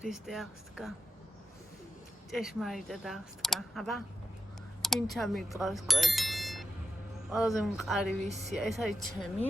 ქრისტე აღსდგა. ჭეშმარიტად აღსდგა. აბა. ვინ ჩამიგწავს კვერცხს? ყველაზე მყარი ვისია, ეს არის ჩემი.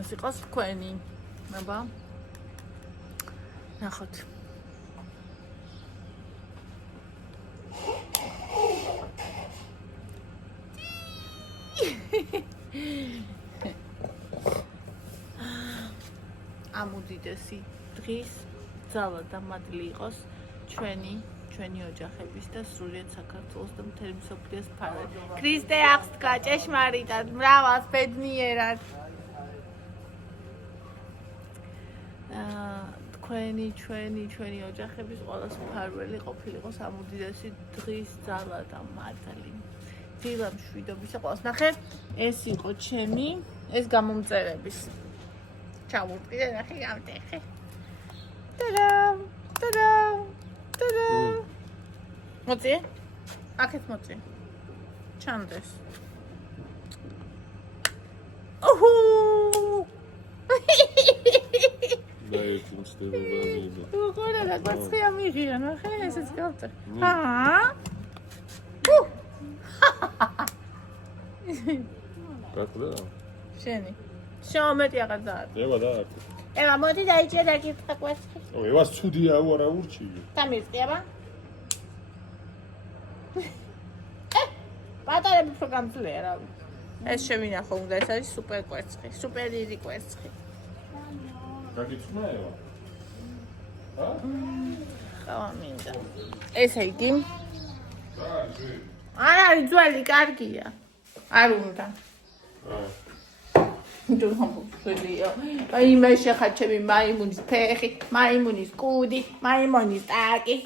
ეს იყოს თქვენი. აბა. ნახოთ. ამუდიდესი დღის ძალა და მადლი იყოს ჩვენი ოჯახების და სრულიად საქართველოს და მთელი მსოფლიოს ფარად. ქრისტე აღსდგა ჭეშმარიტად, მრავალს ბედნიერად. ჩვენი ოჯახების ყველას მფარველი ყოფილიყოს ამუდიდესი დღის ძალა და მადლი. დილა მშვიდობისა ყველას. ნახე, ეს იყო ჩემი, ეს გამომწერების. ჩამოვყიდე, ნახე, გამტეხე. ტადამ, ტადამ, ტადამ. მოწიე? აქეთ მოწიე. ჩანდეს. ოჰო! უყურე რა კვერცხი ამიღია, ნახე, ესეც გავწერ. გაკვრა? შენი. შომეტი აღარ დაარქვა. ევა დაარქვა. ევა, მოდი დაიჭირე დაგიხსნა კვერცხი. ევას ცუდია არა ურჩიო. დამირწი, აბა. პატარები უფრო გამძლეა რა. ეს შევინახო უნდა, ეს არის სუპერ კვერცხი, სუპერ დიდი კვერცხი. გაგიცნა ევა? ხავა მინდა. ესე იგი. არ არის ძველი, კარგია. არ უნდა. ნუ ხომფულიო. აი მე შეხაჩები მაიმუნის ფეხი, მაიმუნის კუდი, მაიმუნის ტაკი.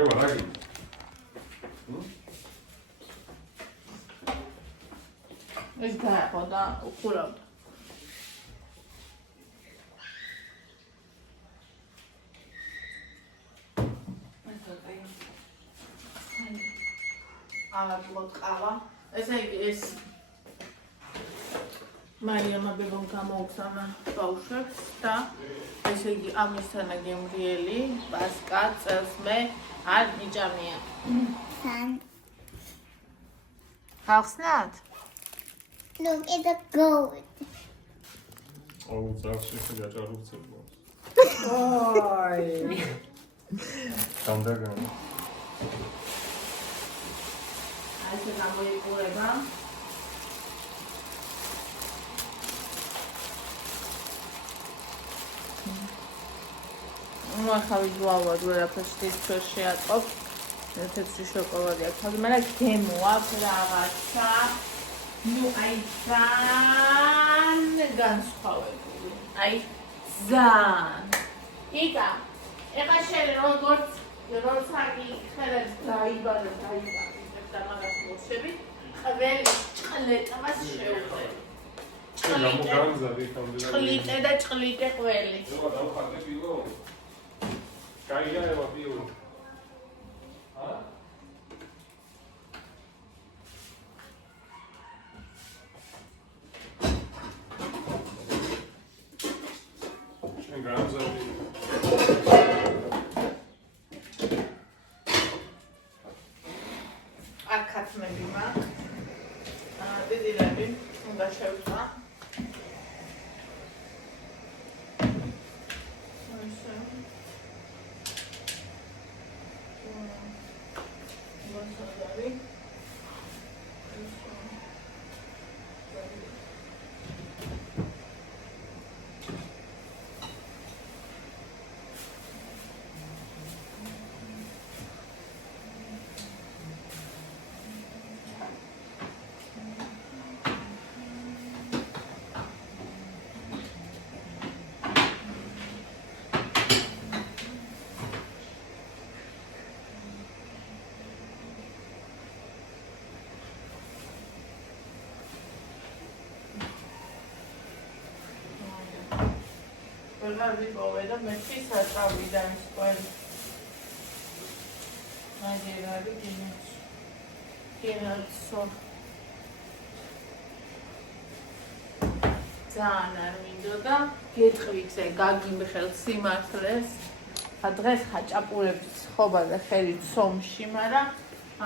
ევა რაგი? ეს გააყო და უყურავდა. ავაკლოთ ყავა. ესე იგი ეს მარიამა ბებამ გამოუხსნა ბავშვებს და ესე იგი ამისთანა გემრიელი პასკა წელს მე არ მიჭამია. ხავხსნათ? Look at the goat. აუ ძახში გაჭარუხცებო. ოი. გამდაგან. ასე გამოიყურება. ნუ ახლა ვიზუალურად ვერაფერს თვითონ შეატყობ. თეთრი შოკოლადი აქვს. მაგრამ გემო აქვს რაღაცა. ნუ აი ძალიან განსხვავებული. აი ძალიან. იკა, ეხლა შენ როგორც აქ ხელებს დაიბარებ და მაგას მოშები, ყველი ჭყლეტმას შეუყვები. ჭყლიტე და ჭყლიტე ყველი. ევა დავხატებილო. კაია ევა პიო. აქაცმები მაქვს. დიდირები უნდა შევწვა. ვიყოვე და მეთქი საწავიდან სკოლი. მაგერარი გინაცო. ძალიან არ მინდოდა გეტყვით გაგიმხელთ სიმართლეს დღეს ხაჭაპურების ხობა და ხელი ცომში, მაგრამ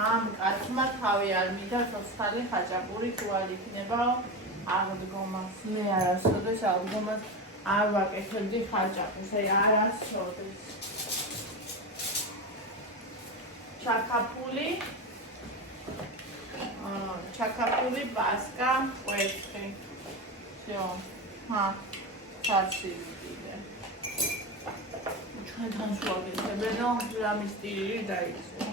ამ კაცმა თავი არ მინდა ცოცხალი ხაჭაპური თუ არ იქნებაო აღდგომას. მე არასოდეს აღდგომას არ ვაკეთებდი ხაჭაპურს, არასოდეს. ჩაკაპული პასკა ყვერცხი. всё. კაცი ვიდე. ჩვენთან შევაგებენო რამის ტირილი დაიცვა.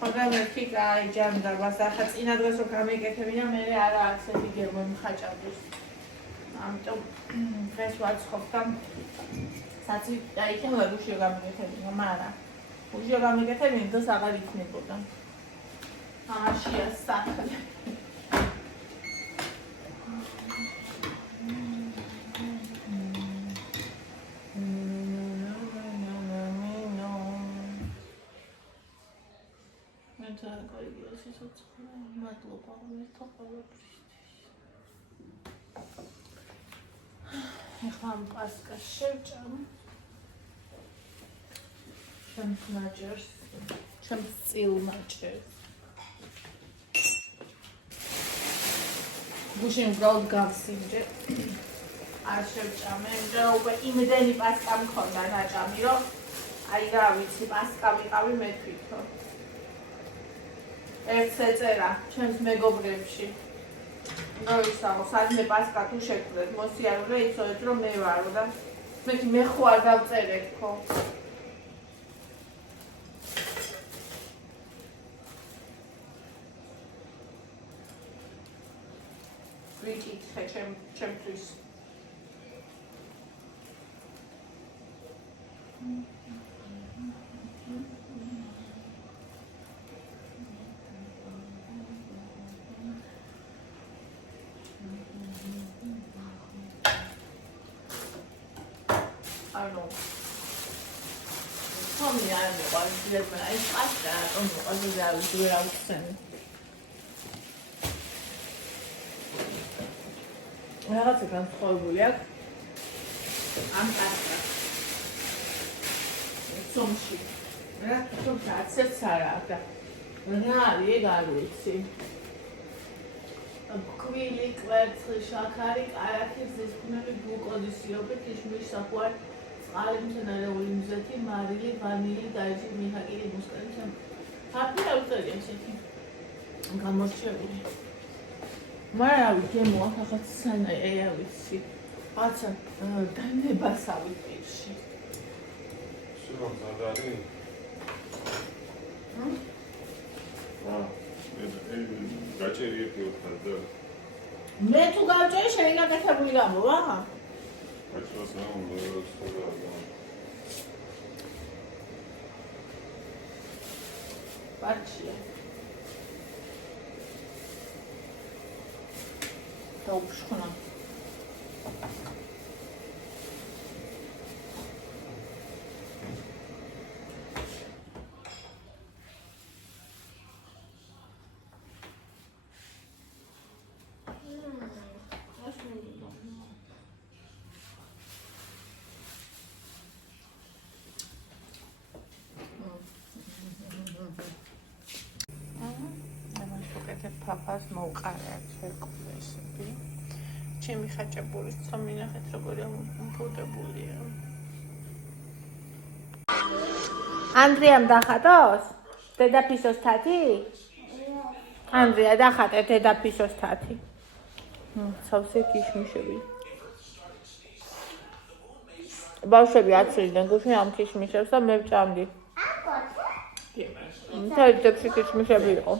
მაგრამ ერთი კაი ჯანდაბას ახლა წინა დღეს რო გამეკეთებინა მე არა ასეთი გემო ხაჭაპურს. ამიტომ დღეს ვაცხობ და საცი დაიქელა გუშინ გამეკეთებინა, მაგრამ გუშინ გამეკეთებინა დღეს აღარ იქნებოდა. აშია სახლი. ეხლა ამ პასკას შევჭამ ჩემს ნაჭერს, ჩემს წილ ნაჭერს. გუშინ უბრალოდ გავსინჯე, არ შევჭამე, იმიტომ რომ უკვე იმდენი პასკა მქონდა ნაჭამი, რომ აი რა ვიცი, პასკა ვიყავი მე თვითონ. ერთს ეწერა ჩემს მეგობრებში. როისაო, სადმე პასკა თუ შექმნეთ, მოსიარულე იცოდეთ, რომ მე ვარო და მე ხო არ დავწერეთ ხო. ვიკითხე ჩემთვის. ანუ თომი არ მოყავს ძებნა ეს პასკა რომ მოყავს და ვერ ავხსენე. რაღაცა განსხვავებული აქვს ამ პასკას. ცომში. რა თქმა არცერთ არა და რა არის ეგ არ ვიცი. კვილი, კვერცხი, შაქარი, კარაქი, ზისხმები, გლუკოზის სიოპი, ქიშმიში, საფუარი, წყალი, მცენარეული მზეთი, მარილი, ვანილი, დაიჭი, მიხაკილი, მუსკალი, ფაფი რა უწერია ესეთი. გამორჩეული. მაგრამ გემო ახლა სანა ეავიცი. აცა დანებასავით პირში. სულ ზადარი. გაჭერიე ფიოთად და მე თუ გავჭერი შევინაკეთებული გამოვა? აჩვენოს რა ბაჩია. დაუფშხნა. ფაფას მოუყარა ცერკულესები. ჩემი ხაჭაპურის ცომი ნახეთ როგორი ამფუტებულია. ანდრიამ დახატოს? დედაფისოს თათი? ანდრია დახატე დედაფისოს თათი. სავსე ქიშმიშები. ბავშვები აცრიდნენ გუშინ ამ ქიშმიშებს და მე ვჭამდი. მთელი ძებში ქიშმიშები იყო.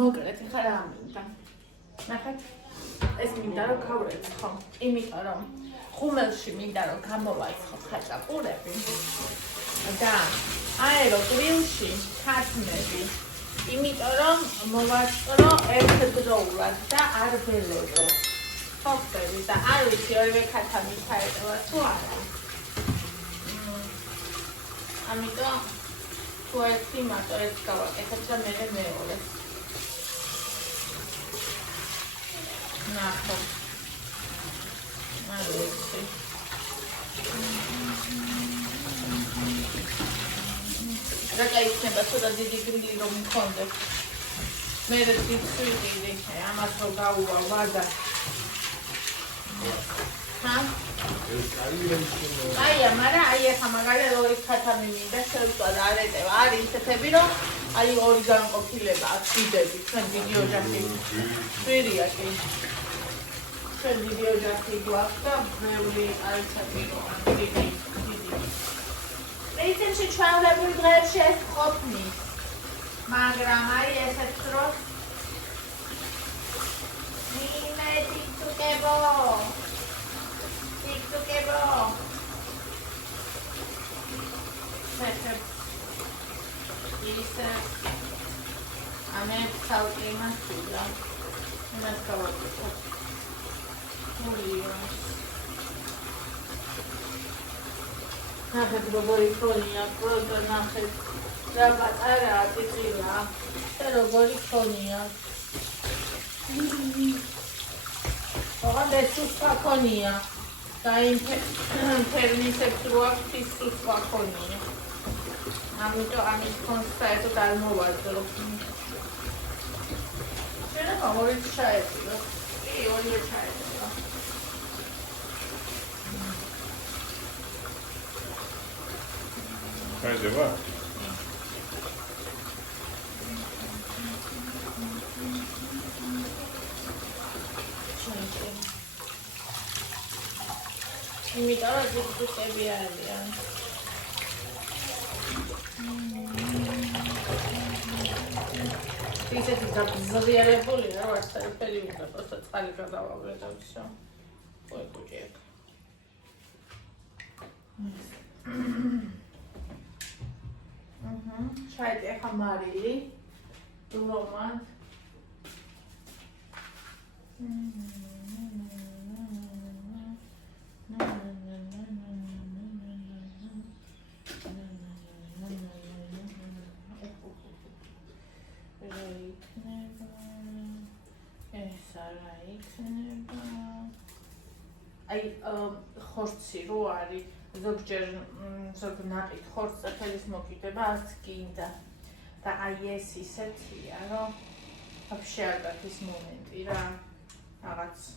მოკლედ ხარ ამინდა. ნახეთ. ეს მინდა რომ გავრეცხო. იმიტომ რომ ხუმელში მინდა რომ გამოვაცხო ხაჭაპურები. და აეროპორტში ქათმები. იმიტომ რომ მოვაწყრო ერთდროულად და არ ველოდო. ხოხები და არ ვიცი ორივე ქათა მითაება თუ არა. ამიტომ თუ ერთი მარტო ერთ გავაკეთებ და მე მეორე. ნახო. მაგეთი. რა იქნება ცოტა დიდი გრილი რომ მქონდეს. მე ერთი სვიტი ამას რო გაუვა ვაზა. ჰა? აია, მაგრამ აი ახლა მაგალითად ორი ხათა მიმინდა შევწვა და არეტევა. არის ისეთები რომ აი ორი განყოფილება აქვს დიდები, ჩვენ დიდი ოჯახი. ვერია კი. ჩვენ დიდი ოჯახი გვაქვს და ბევრი არიცები რომ დიდი. რეიტენში ჩვეულებრივ დღეებში ეს ყოფნის. მაგრამ აი ესეც დროს მე ტიკტოკებო ისე ამეთ საუთი მასულა იმას გავაკეთებ მურია ნახეთ როგორი ფონია პროტო ნახეთ რა პატარაა ტიტილა და როგორი ფონია ოღონდ ეს სუსტა ფონია და იმ ფერნისებს რო აქვს ის სუსტა ფონია ამიტომ ამის ფონს საერთოდ არ მოვაძლო შეიძლება ორიც ჩაეწიო კი ორივე ჩაეწიო გაიდება? იმიტომ რომ ტიკტოკები არიან. ისეთი გაზიარებულია, რომ არც არაფერი უნდა პროსტა წყალი გადავავლე და всё. ой, კუჭიეკ. ჩაიტი ახლა მარილი. რომან. აი ხორცი რო არის ზოგჯერ ზოგ ნაყიდ ხორცზე ხელის მოკიდება არც გინდა და აი ეს ისეთია რომ вообще არ გაქვს მომენტი რა რაღაც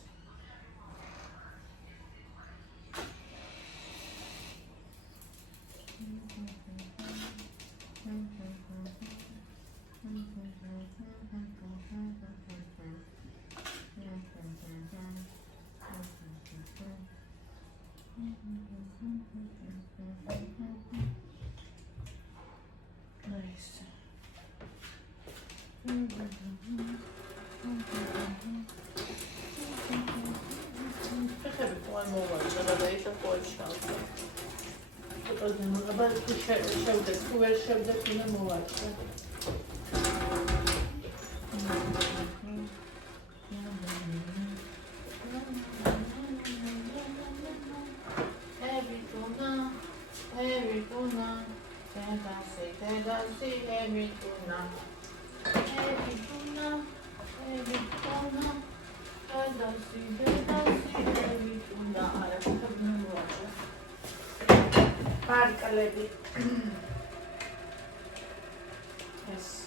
Parkaledi. Yes.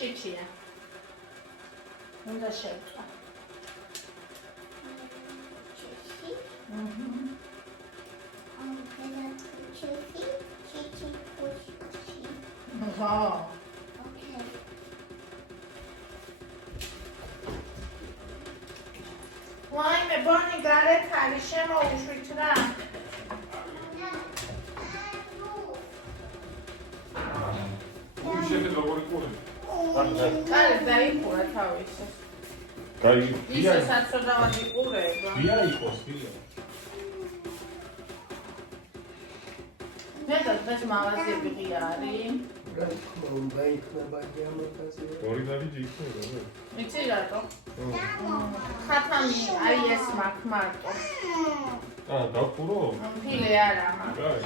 Chichia. უნდა შევწვა. Chelsea. Mhm. Chelsea. Chichi push. ხო. Okay. ვაიმე, ბონი გარეთ არის, შემოუშვით რა. შეხედ როგორი ყური. კარი დაიხურა თავის. კაი, ისე საცოდავად იყურება. ვია იყოს, ვია. მე დღეს მაღაზიები ღია არის. ორი დავიჯი იქნება, რა. იცი რატო? ხათამი აი ეს მაქვს მარტო. დაგხურო? ფილე არა მაქვს. კაი.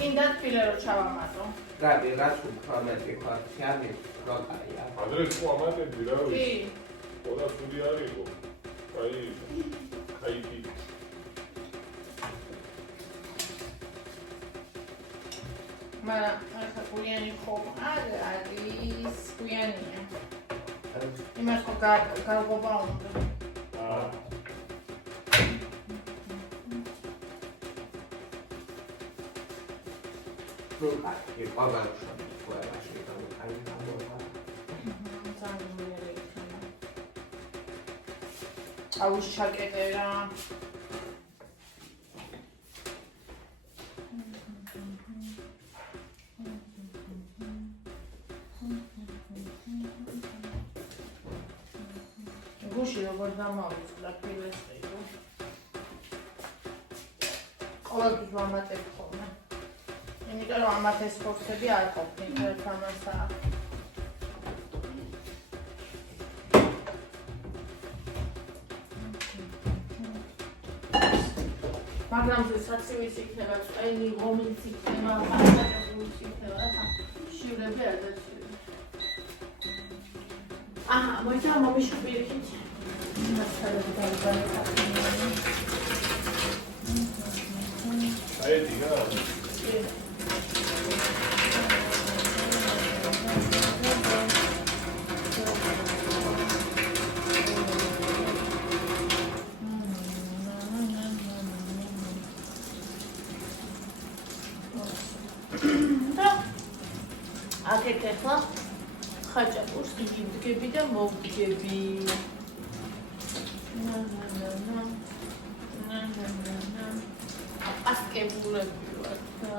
გინდათ ფილე რო ჩავამატო. ადრე ხო ამატები რა კი. ვიცი. ყველა ცუდი არ იყო. კაი. კაი. მაგრამ ახლა გულიანი ხომ არის გულიანია. იმას ხო გარღობა უნდა. აუს ჩაკეტე რა. გუში როგორ დამავიწყდა ფილესტეო. ყოველთვის ვამატებ ხოლმე. იმიტომ რომ ამათ ეს ფორსები არ ყოფნით ერთ ამასაა. მაგრამ საცივის იქნება, წელი, ღომიც იქნება, პასტაკებულიც იქნება, ახლა შივრები არ დაცვილი. აჰა, მოიცა მომიშო პირიქით. მასალები დავიბალე. აედი რა. აქეთ ახლა ხაჭაპურს გიგიდგები და მოვდგები. პასტაკებულები ვარ და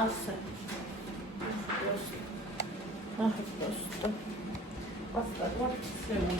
ასე. просто. Паста вот сегодня.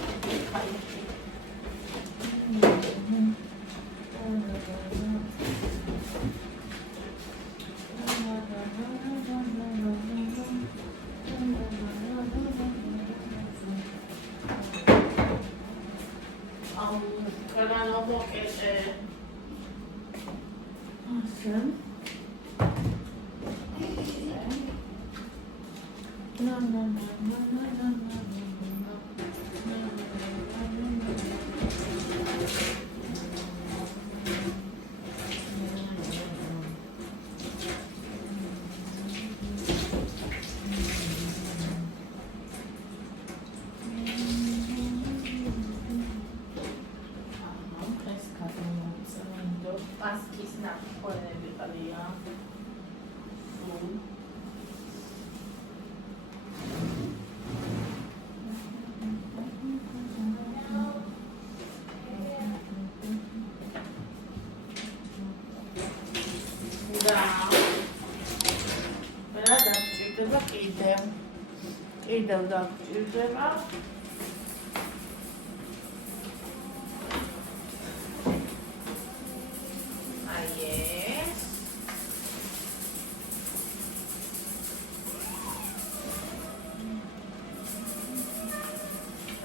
კიდევ დაგჭირდება აი ეს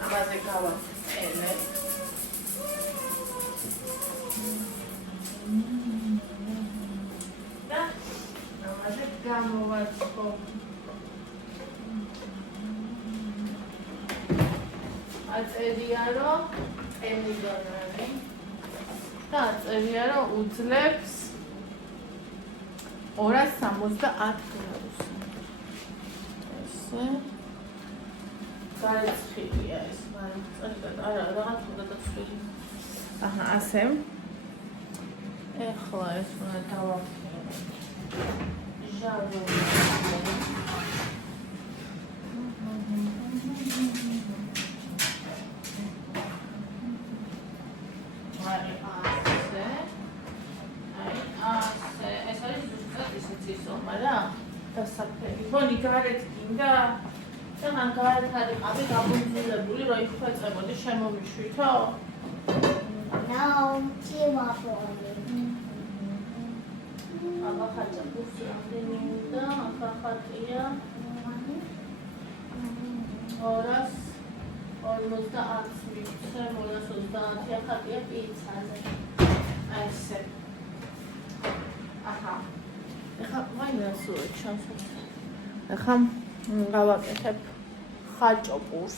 ამაზე გავაწყენებ და ამაზე გამოვაწყობ აწერია რომ ემიდონარი და აწერია რომ უძლებს 270 გრადუსი. ესე გაიცხილია ეს, მაგრამ არა, რაღაც უნდა დაცვილი. აჰა, ასე. ეხლა ეს უნდა დავახერხო. ჟარო. გონი გარეთ გინდა? თან გარეთ არის ყავი გაბუნძულებული, რომ იხვეწებოდი შემომიშვითო? Now, Timothy. აბა ხაჭა ბუსი ამდენი უნდა, ახლა ხატია 250 მივცე, 230 ხატია პიცაზე. აი ესე. აჰა. ეხლა მაინასო ჩანს. ეხლა გავაკეთებ ხაჭოპურს.